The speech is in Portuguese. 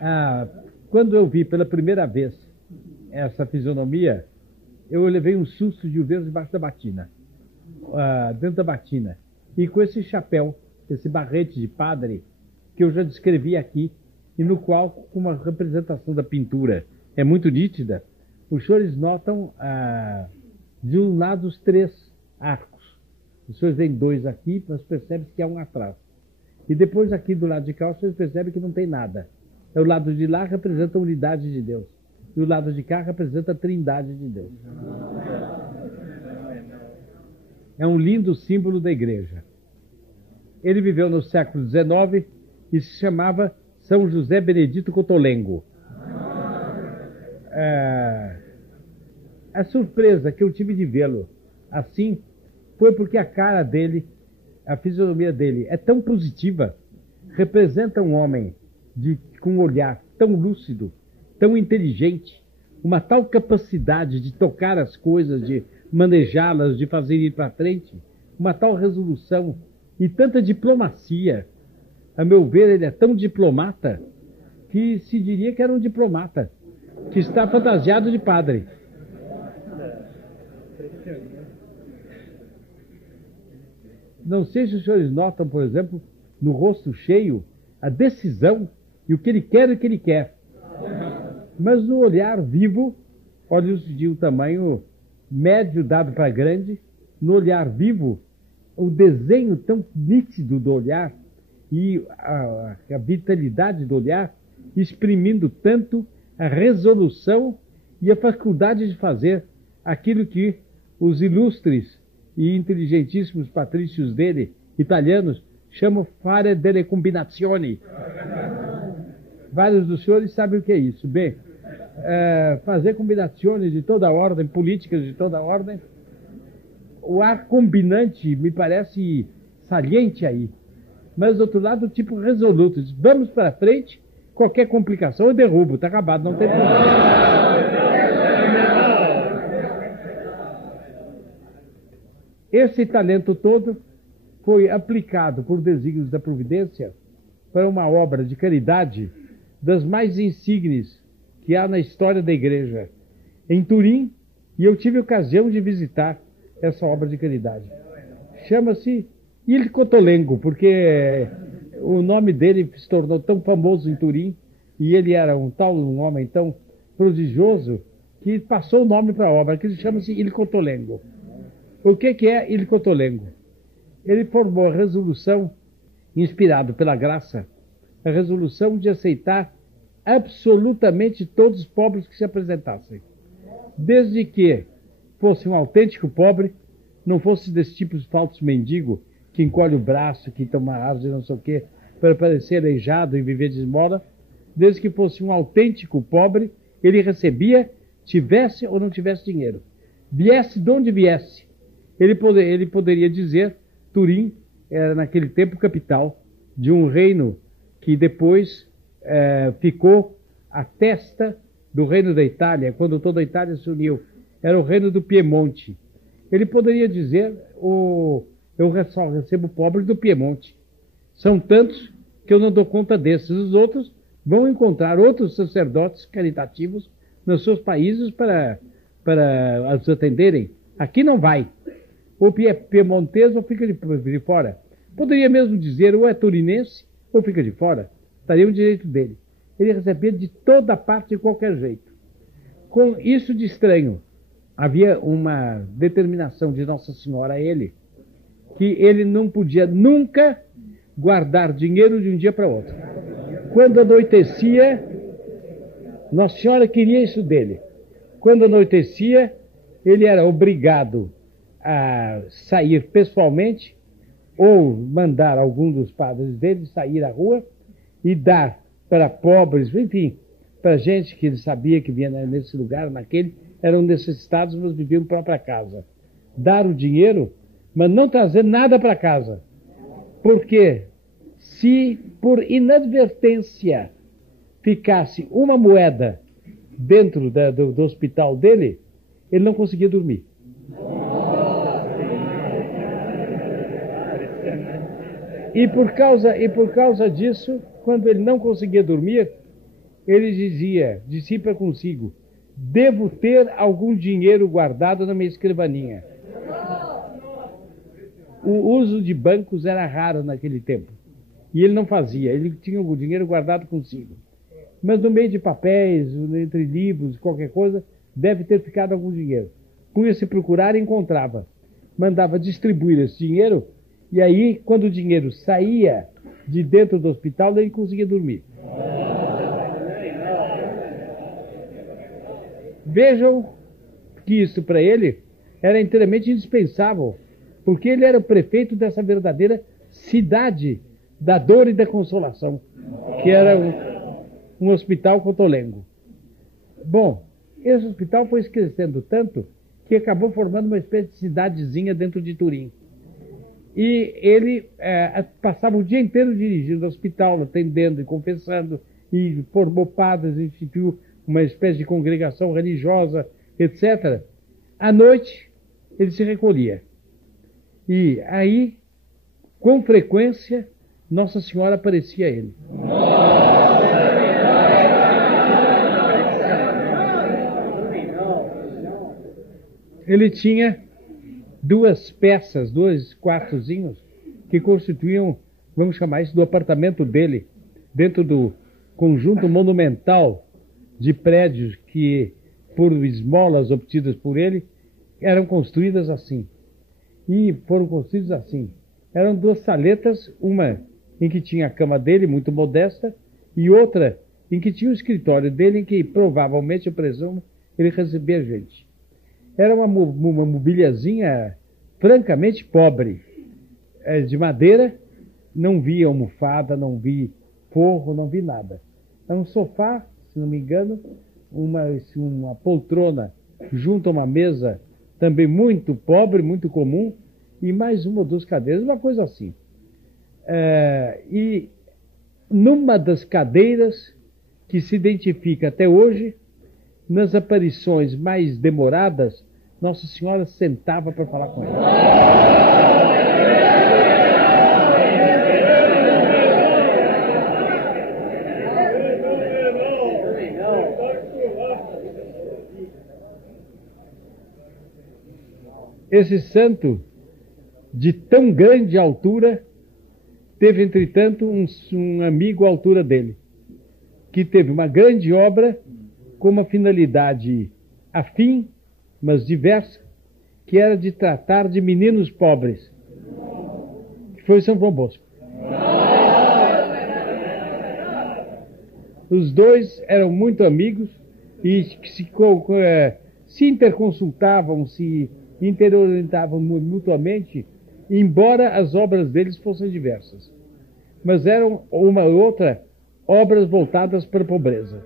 Ah, quando eu vi pela primeira vez essa fisionomia, eu levei um susto de o ver debaixo da batina, dentro da batina. E com esse chapéu, esse barrete de padre, que eu já descrevi aqui, e no qual, com uma representação da pintura é muito nítida, os senhores notam de um lado os 3 arcos. Os senhores veem 2 aqui, mas percebem que há um atrás. E depois aqui do lado de cá, os senhores percebem que não tem nada. O lado de lá representa a unidade de Deus. E o lado de cá representa a trindade de Deus. É um lindo símbolo da igreja. Ele viveu no século XIX e se chamava São José Benedito Cotolengo. A surpresa que eu tive de vê-lo assim foi porque a cara dele, a fisionomia dele é tão positiva, representa um homem com um olhar tão lúcido, tão inteligente, uma tal capacidade de tocar as coisas, de manejá-las, de fazer ir para frente, uma tal resolução e tanta diplomacia. A meu ver, ele é tão diplomata que se diria que era um diplomata, que está fantasiado de padre. Não sei se os senhores notam, por exemplo, no rosto cheio, a decisão e o que ele quer e o que ele quer. Mas no olhar vivo, olhos de um tamanho médio dado para grande, no olhar vivo, o desenho tão nítido do olhar e a vitalidade do olhar, exprimindo tanto a resolução e a faculdade de fazer aquilo que os ilustres e inteligentíssimos patrícios dele, italianos, chamam fare delle combinazioni. Vários dos senhores sabem o que é isso. Bem, fazer combinações de toda ordem, políticas de toda ordem. O ar combinante me parece saliente aí. Mas, do outro lado, o tipo resoluto. Diz, vamos para frente, qualquer complicação eu derrubo, está acabado, não tem problema. Esse talento todo foi aplicado por desígnios da providência para uma obra de caridade das mais insígnes que há na história da igreja, em Turim, e eu tive ocasião de visitar essa obra de caridade. Chama-se Il Cotolengo, porque o nome dele se tornou tão famoso em Turim, e ele era um homem tão prodigioso, que passou o nome para a obra, que chama-se Il Cotolengo. O que é Il Cotolengo? Ele formou a resolução, inspirado pela graça, a resolução de aceitar absolutamente todos os pobres que se apresentassem. Desde que fosse um autêntico pobre, não fosse desse tipo de falso mendigo, que encolhe o braço, que toma asa e não sei o quê, para parecer aleijado e viver de esmola. Desde que fosse um autêntico pobre, ele recebia, tivesse ou não tivesse dinheiro. Viesse de onde viesse. Ele poderia dizer, Turim era naquele tempo capital de um reino que depois ficou à testa do reino da Itália, quando toda a Itália se uniu. Era o reino do Piemonte. Ele poderia dizer, eu só recebo pobres do Piemonte. São tantos que eu não dou conta desses. Os outros vão encontrar outros sacerdotes caritativos nos seus países para os atenderem. Aqui não vai. Ou piemontês ou fica de fora. Poderia mesmo dizer, ou é turinense ou fica de fora. Estaria o direito dele. Ele recebia de toda parte, de qualquer jeito. Com isso de estranho, havia uma determinação de Nossa Senhora a ele, que ele não podia nunca guardar dinheiro de um dia para outro. Quando anoitecia, Nossa Senhora queria isso dele. Quando anoitecia, ele era obrigado a sair pessoalmente ou mandar algum dos padres dele sair à rua e dar para pobres, enfim, para gente que ele sabia que vinha nesse lugar, naquele, eram necessitados, mas viviam para a própria casa. Dar o dinheiro, mas não trazer nada para casa. Porque se por inadvertência ficasse uma moeda dentro do hospital dele, ele não conseguia dormir. E por causa disso, quando ele não conseguia dormir, ele dizia de si para consigo: devo ter algum dinheiro guardado na minha escrivaninha. O uso de bancos era raro naquele tempo. E ele não fazia, ele tinha o dinheiro guardado consigo. Mas no meio de papéis, entre livros, qualquer coisa, deve ter ficado algum dinheiro. Punha-se procurar e encontrava. Mandava distribuir esse dinheiro, e aí, quando o dinheiro saía de dentro do hospital, ele conseguia dormir. Vejam que isso para ele era inteiramente indispensável, porque ele era o prefeito dessa verdadeira cidade da dor e da consolação, que era um hospital cotolengo. Bom, esse hospital foi crescendo tanto que acabou formando uma espécie de cidadezinha dentro de Turim. E ele passava o dia inteiro dirigindo o hospital, atendendo e confessando, e formou padres, instituiu uma espécie de congregação religiosa, etc. À noite, ele se recolhia. E aí, com frequência, Nossa Senhora aparecia a ele. Ele tinha duas peças, dois quartozinhos, que constituíam, vamos chamar isso, do apartamento dele, dentro do conjunto monumental de prédios que, por esmolas obtidas por ele, eram construídas assim. E foram construídos assim. Eram duas saletas, uma em que tinha a cama dele, muito modesta, e outra em que tinha o escritório dele, em que provavelmente, eu presumo, ele recebia gente. Era uma mobiliazinha francamente pobre, de madeira, não vi almofada, não vi forro, não vi nada. Era um sofá, se não me engano, uma poltrona junto a uma mesa também muito pobre, muito comum, e mais uma ou duas cadeiras, uma coisa assim. E numa das cadeiras que se identifica até hoje, nas aparições mais demoradas, Nossa Senhora sentava para falar com ele. Esse santo, de tão grande altura, teve, entretanto, um amigo à altura dele, que teve uma grande obra com uma finalidade afim, mas diversa, que era de tratar de meninos pobres, que foi São João Bosco. Os dois eram muito amigos e se interconsultavam, se interorientavam mutuamente, embora as obras deles fossem diversas. Mas eram uma ou outra obras voltadas para a pobreza.